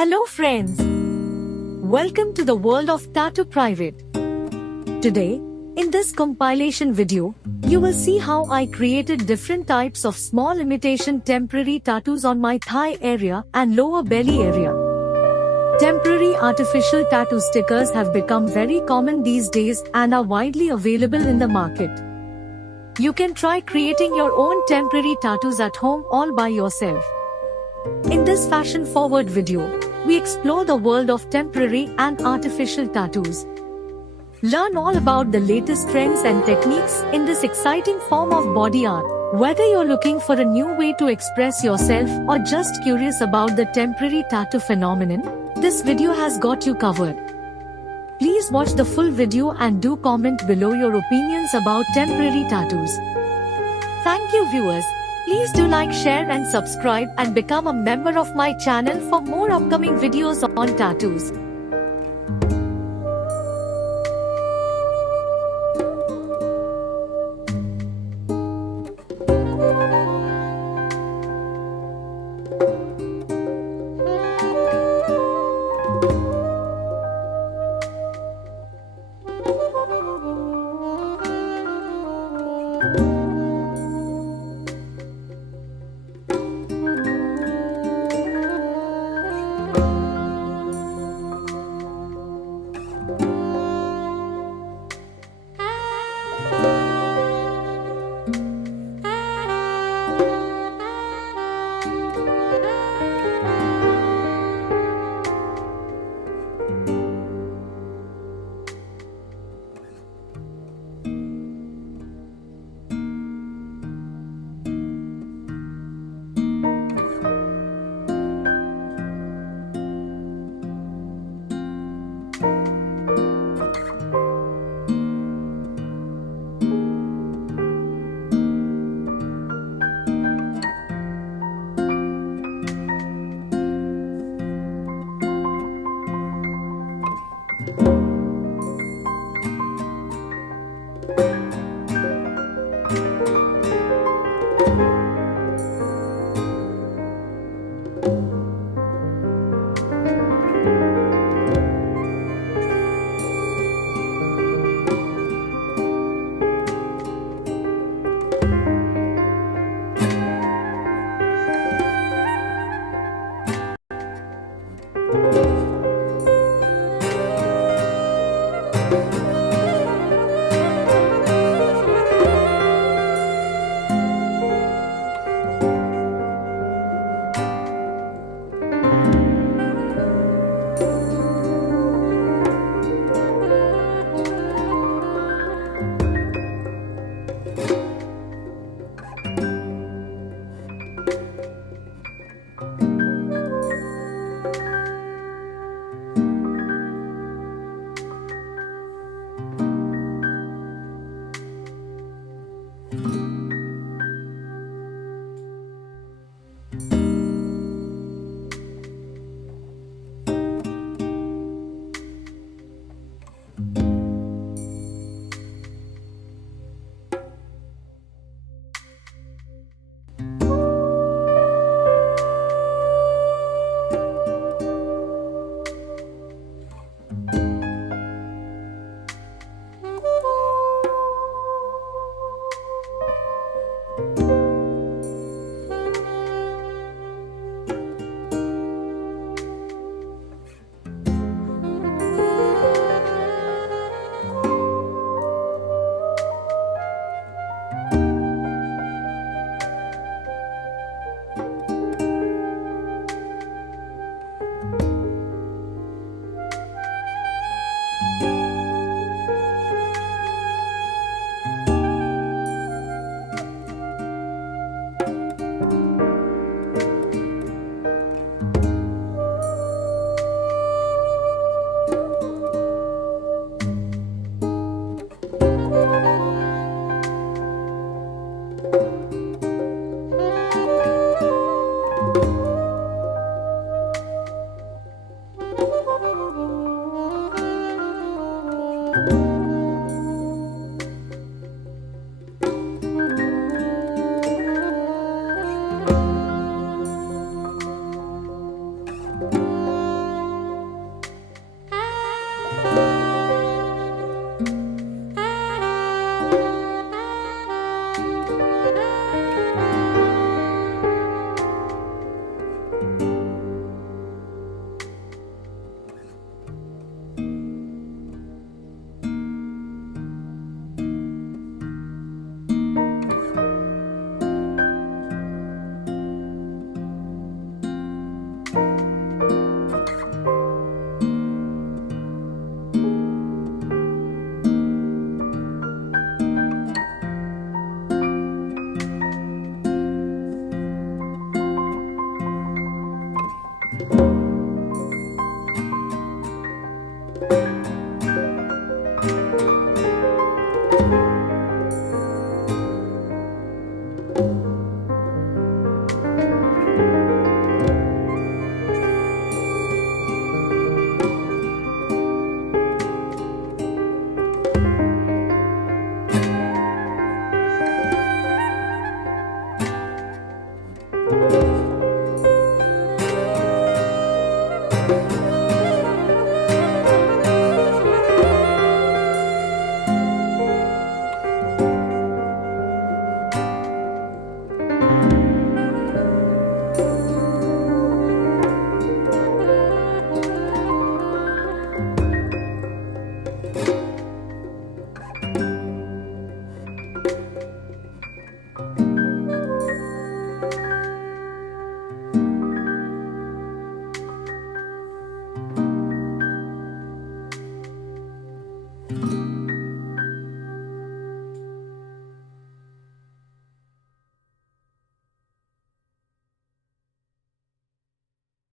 Hello friends! Welcome to the world of Tattoo Private. Today, in this compilation video, you will see how I created different types of small imitation temporary tattoos on my thigh area and lower belly area. Temporary artificial tattoo stickers have become very common these days and are widely available in the market. You can try creating your own temporary tattoos at home all by yourself. In this fashion-forward video, we explore the world of temporary and artificial tattoos. Learn all about the latest trends and techniques in this exciting form of body art. Whether you're looking for a new way to express yourself or just curious about the temporary tattoo phenomenon, this video has got you covered. Please watch the full video and do comment below your opinions about temporary tattoos. Thank you viewers. Please do like, share and subscribe and become a member of my channel for more upcoming videos on tattoos.